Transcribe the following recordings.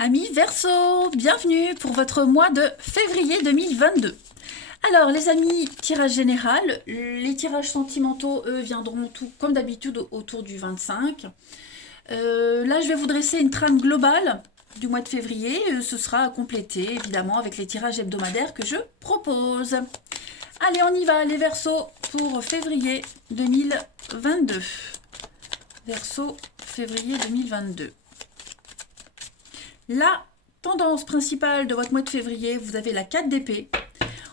Amis Verseau, bienvenue pour votre mois de février 2022. Alors les amis, tirage général, les tirages sentimentaux, eux, viendront tout comme d'habitude autour du 25. Là, je vais vous dresser une trame globale du mois de février. Ce sera complété évidemment avec les tirages hebdomadaires que je propose. Allez, on y va les Verseaux pour février 2022. Verseau, février 2022. La tendance principale de votre mois de février, vous avez la 4 d'épée.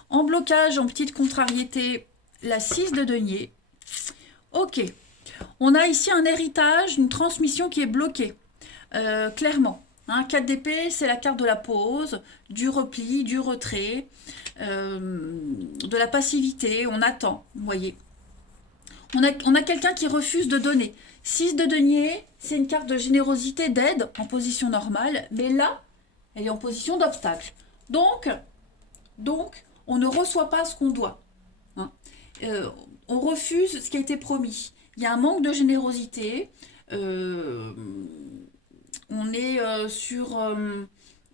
En blocage, en petite contrariété, la 6 de denier. Ok. On a ici un héritage, une transmission qui est bloquée. Clairement. 4 d'épée, c'est la carte de la pause, du repli, du retrait, de la passivité. On attend, vous voyez. On a quelqu'un qui refuse de donner. 6 de denier, c'est une carte de générosité, d'aide en position normale, mais là, elle est en position d'obstacle. Donc, on ne reçoit pas ce qu'on doit. On refuse ce qui a été promis. Il y a un manque de générosité. On est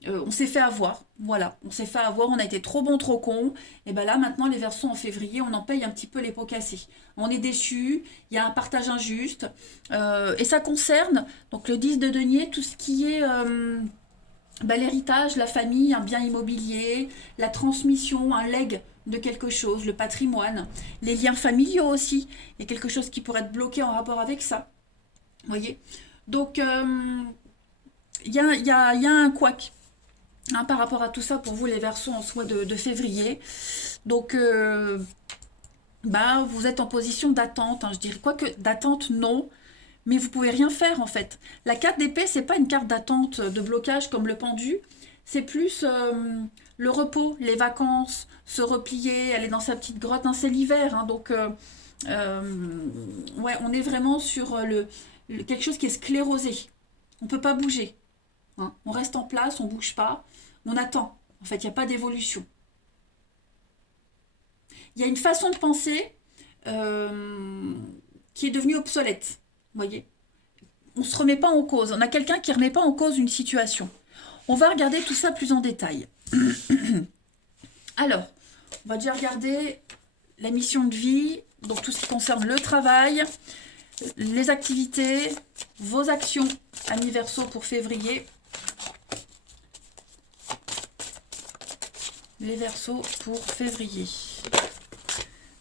on s'est fait avoir, voilà, on s'est fait avoir, on a été trop bon, trop con, et ben là maintenant les Verseaux en février, on en paye un petit peu les pots cassés. On est déçus, il y a un partage injuste, et ça concerne donc le 10 de denier, tout ce qui est l'héritage, la famille, un bien immobilier, la transmission, un legs de quelque chose, le patrimoine, les liens familiaux aussi, il y a quelque chose qui pourrait être bloqué en rapport avec ça, vous voyez. Donc il y a un couac. Par rapport à tout ça pour vous les Verseaux en ce mois de février. Donc vous êtes en position d'attente, je dirais, quoique d'attente non, mais vous pouvez rien faire en fait. La carte d'épée, c'est pas une carte d'attente de blocage comme le pendu, c'est plus le repos, les vacances, se replier, aller dans sa petite grotte, c'est l'hiver, donc ouais, on est vraiment sur quelque chose qui est sclérosé, on peut pas bouger. On reste en place, on bouge pas, on attend. En fait, il n'y a pas d'évolution. Il y a une façon de penser qui est devenue obsolète. Vous voyez, on ne se remet pas en cause. On a quelqu'un qui ne remet pas en cause une situation. On va regarder tout ça plus en détail. Alors, on va déjà regarder la mission de vie, donc tout ce qui concerne le travail, les activités, vos actions, amis Verseau pour février. Les Verseaux pour février.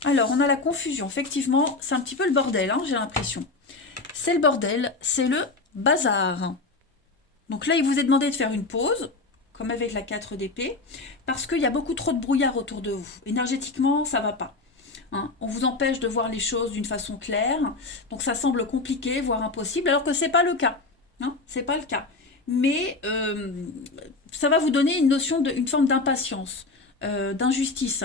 Alors, on a la confusion. Effectivement, c'est un petit peu le bordel, j'ai l'impression. C'est le bordel, c'est le bazar. Donc là, il vous est demandé de faire une pause, comme avec la 4 d'épée, parce qu'il y a beaucoup trop de brouillard autour de vous. Énergétiquement, ça ne va pas. On vous empêche de voir les choses d'une façon claire. Donc ça semble compliqué, voire impossible, alors que ce n'est pas le cas. C'est pas le cas. Mais ça va vous donner une notion une forme d'impatience. D'injustice.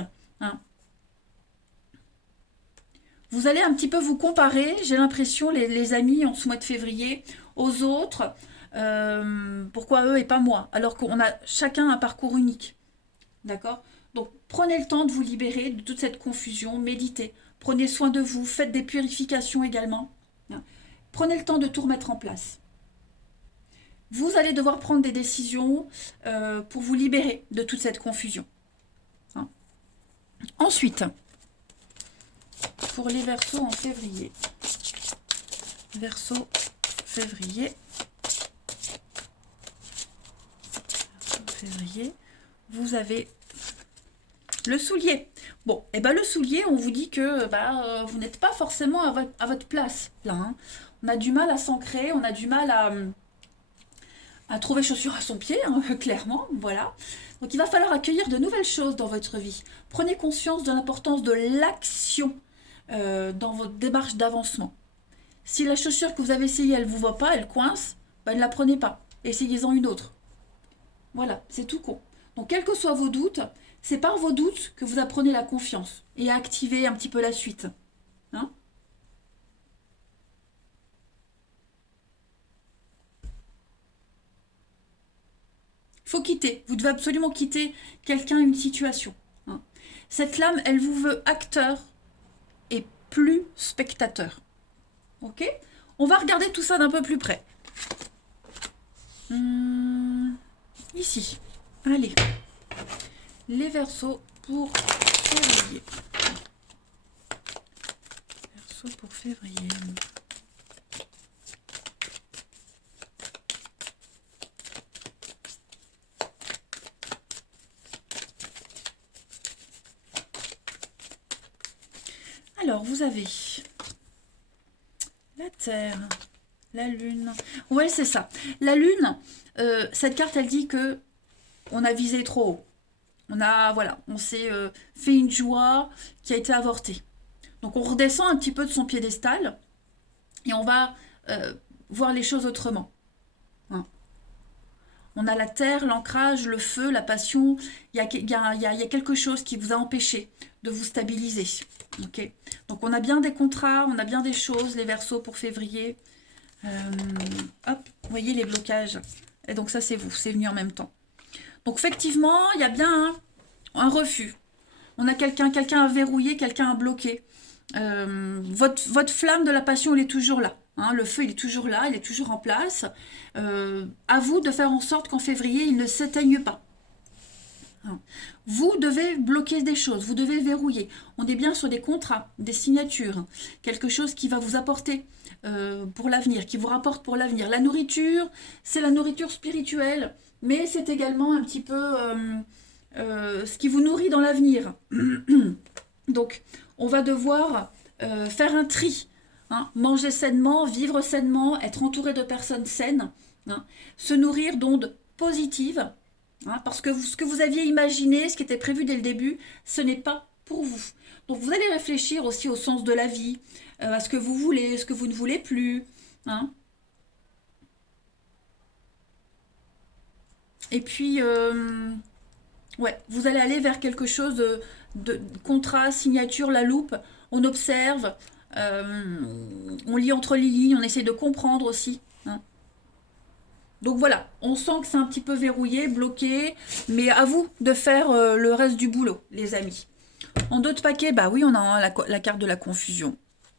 Vous allez un petit peu vous comparer, j'ai l'impression, les amis en ce mois de février, aux autres. Pourquoi eux et pas moi? Alors qu'on a chacun un parcours unique. D'accord? Donc prenez le temps de vous libérer de toute cette confusion, méditez. Prenez soin de vous, faites des purifications également. Prenez le temps de tout remettre en place. Vous allez devoir prendre des décisions pour vous libérer de toute cette confusion. Ensuite, pour les Verseaux en février. Verseau, février. Février. Vous avez le soulier. Bon, et le soulier, on vous dit que vous n'êtes pas forcément à votre place. Là, On a du mal à s'ancrer, on a du mal à trouver chaussure à son pied, clairement, voilà. Donc il va falloir accueillir de nouvelles choses dans votre vie. Prenez conscience de l'importance de l'action dans votre démarche d'avancement. Si la chaussure que vous avez essayée, elle ne vous va pas, elle coince, ne la prenez pas. Essayez-en une autre. Voilà, c'est tout con. Donc quels que soient vos doutes, c'est par vos doutes que vous apprenez la confiance et à activer un petit peu la suite. Faut quitter. Vous devez absolument quitter quelqu'un, une situation. Cette lame, elle vous veut acteur et plus spectateur. Ok? On va regarder tout ça d'un peu plus près. ici. Allez, les Verseaux pour février. Verseau pour février. Alors, vous avez la Terre, la Lune. Ouais, c'est ça. La Lune, cette carte, elle dit que on a visé trop haut. On a, voilà, on s'est fait une joie qui a été avortée. Donc, on redescend un petit peu de son piédestal et on va voir les choses autrement. Hein. On a la terre, l'ancrage, le feu, la passion. Il y a quelque chose qui vous a empêché de vous stabiliser. Okay. Donc, on a bien des contrats, on a bien des choses, les Verseaux pour février. Hop, vous voyez les blocages. Et donc, ça, c'est vous, c'est venu en même temps. Donc, effectivement, il y a bien un refus. On a quelqu'un a verrouillé, quelqu'un a bloqué. Votre flamme de la passion, elle est toujours là. Hein, le feu, il est toujours là, il est toujours en place. À vous de faire en sorte qu'en février, il ne s'éteigne pas. Hein. Vous devez bloquer des choses, vous devez verrouiller. On est bien sur des contrats, des signatures, quelque chose qui va vous apporter pour l'avenir, qui vous rapporte pour l'avenir. La nourriture, c'est la nourriture spirituelle, mais c'est également un petit peu ce qui vous nourrit dans l'avenir. Donc, on va devoir faire un tri. Hein, manger sainement, vivre sainement, être entouré de personnes saines, hein, se nourrir d'ondes positives, hein, parce que ce que vous aviez imaginé, ce qui était prévu dès le début, ce n'est pas pour vous. Donc vous allez réfléchir aussi au sens de la vie, à ce que vous voulez, ce que vous ne voulez plus. Hein. Et puis, ouais, vous allez aller vers quelque chose de contrat, signature, la loupe, on observe. On lit entre les lignes, on essaie de comprendre aussi. Hein. Donc voilà, on sent que c'est un petit peu verrouillé, bloqué, mais à vous de faire le reste du boulot, les amis. En d'autres paquets, bah oui, on a la carte de la confusion.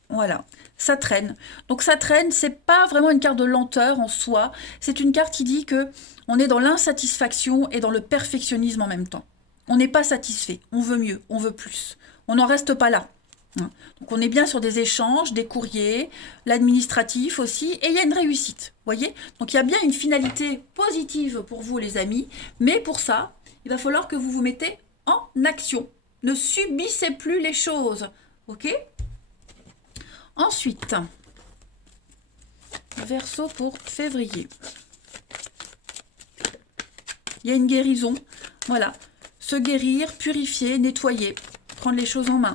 Voilà, ça traîne. Donc ça traîne, c'est pas vraiment une carte de lenteur en soi, c'est une carte qui dit que on est dans l'insatisfaction et dans le perfectionnisme en même temps. On n'est pas satisfait, on veut mieux, on veut plus. On n'en reste pas là. Donc on est bien sur des échanges, des courriers, l'administratif aussi, et il y a une réussite, voyez. Donc il y a bien une finalité positive pour vous les amis, mais pour ça, il va falloir que vous vous mettez en action. Ne subissez plus les choses, ok? Ensuite, Verseau pour février. Il y a une guérison, voilà. Se guérir, purifier, nettoyer, prendre les choses en main.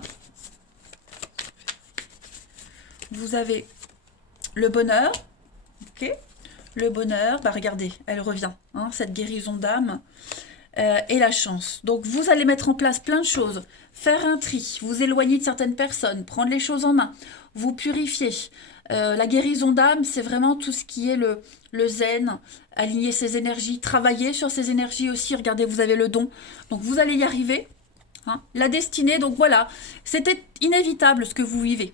Vous avez le bonheur, ok. Le bonheur, bah regardez, elle revient, hein, cette guérison d'âme, et la chance. Donc vous allez mettre en place plein de choses, faire un tri, vous éloigner de certaines personnes, prendre les choses en main, vous purifier. La guérison d'âme, c'est vraiment tout ce qui est le zen, aligner ses énergies, travailler sur ses énergies aussi. Regardez, vous avez le don, donc vous allez y arriver. Hein. La destinée, donc voilà, c'était inévitable ce que vous vivez.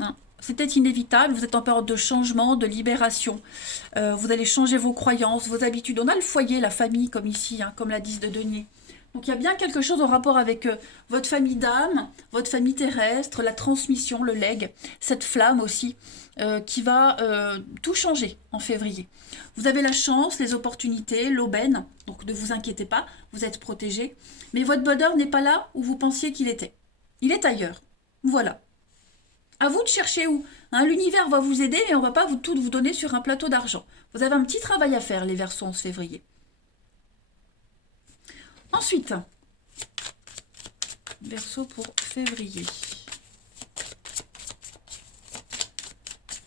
Hein. C'était inévitable, vous êtes en période de changement, de libération. Vous allez changer vos croyances, vos habitudes. On a le foyer, la famille, comme ici, hein, comme la 10 de denier. Donc il y a bien quelque chose en rapport avec votre famille d'âme, votre famille terrestre, la transmission, le legs, cette flamme aussi, qui va tout changer en février. Vous avez la chance, les opportunités, l'aubaine, donc ne vous inquiétez pas, vous êtes protégés. Mais votre bonheur n'est pas là où vous pensiez qu'il était. Il est ailleurs. Voilà. À vous de chercher où. Hein, l'univers va vous aider, mais on ne va pas tout vous donner sur un plateau d'argent. Vous avez un petit travail à faire, les Verseaux, en ce février. Ensuite, Verseau pour février.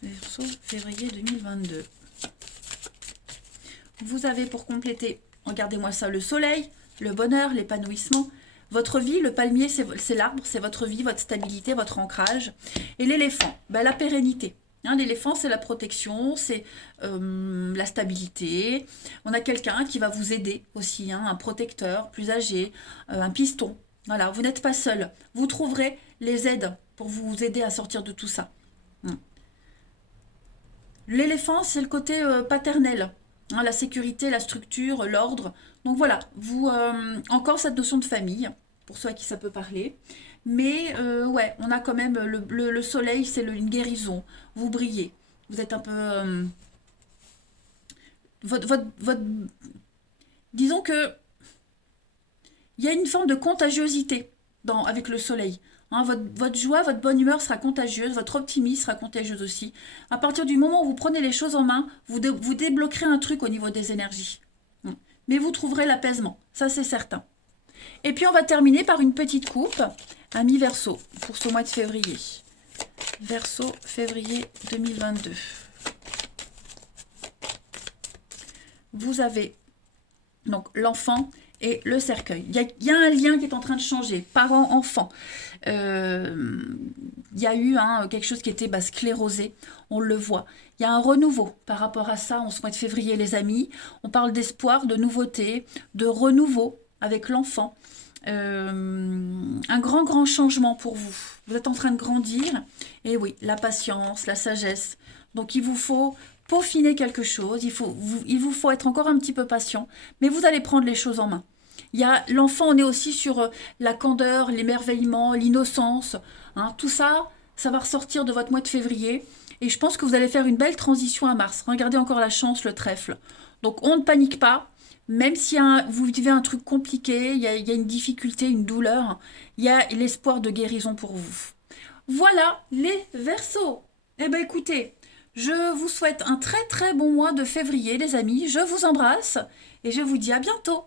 Verseau, février 2022. Vous avez pour compléter, regardez-moi ça, le soleil, le bonheur, l'épanouissement. Votre vie, le palmier, c'est l'arbre, c'est votre vie, votre stabilité, votre ancrage. Et l'éléphant, bah, la pérennité. Hein, l'éléphant, c'est la protection, c'est la stabilité. On a quelqu'un qui va vous aider aussi, hein, un protecteur plus âgé, un piston. Voilà, vous n'êtes pas seul. Vous trouverez les aides pour vous aider à sortir de tout ça. L'éléphant, c'est le côté paternel. hein, la sécurité, la structure, l'ordre. Donc voilà, vous encore cette notion de famille, pour ceux à qui ça peut parler. Mais ouais, on a quand même le soleil, c'est une guérison. Vous brillez. Vous êtes un peu... disons que il y a une forme de contagiosité avec le soleil. Hein, votre joie, votre bonne humeur sera contagieuse, votre optimisme sera contagieuse aussi. À partir du moment où vous prenez les choses en main, vous débloquerez un truc au niveau des énergies. Mais vous trouverez l'apaisement, ça c'est certain. Et puis on va terminer par une petite coupe, un mi-verso pour ce mois de février. Verseau, février 2022. Vous avez donc l'enfant et le cercueil. Il y a un lien qui est en train de changer, parents-enfants. Il y a eu quelque chose qui était sclérosé, on le voit. Il y a un renouveau par rapport à ça en ce mois de février, les amis. On parle d'espoir, de nouveauté, de renouveau avec l'enfant. Un grand changement pour vous. Vous êtes en train de grandir. Et oui, la patience, la sagesse. Donc il vous faut peaufiner quelque chose, il vous faut être encore un petit peu patient, mais vous allez prendre les choses en main. Il y a l'enfant, on est aussi sur la candeur, l'émerveillement, l'innocence. Hein, tout ça, ça va ressortir de votre mois de février. Et je pense que vous allez faire une belle transition à Mars. Regardez encore la chance, le trèfle. Donc on ne panique pas. Même si vous vivez un truc compliqué, il y a une difficulté, une douleur, il y a l'espoir de guérison pour vous. Voilà les Verseaux. Eh bien écoutez, je vous souhaite un très bon mois de février, les amis. Je vous embrasse et je vous dis à bientôt.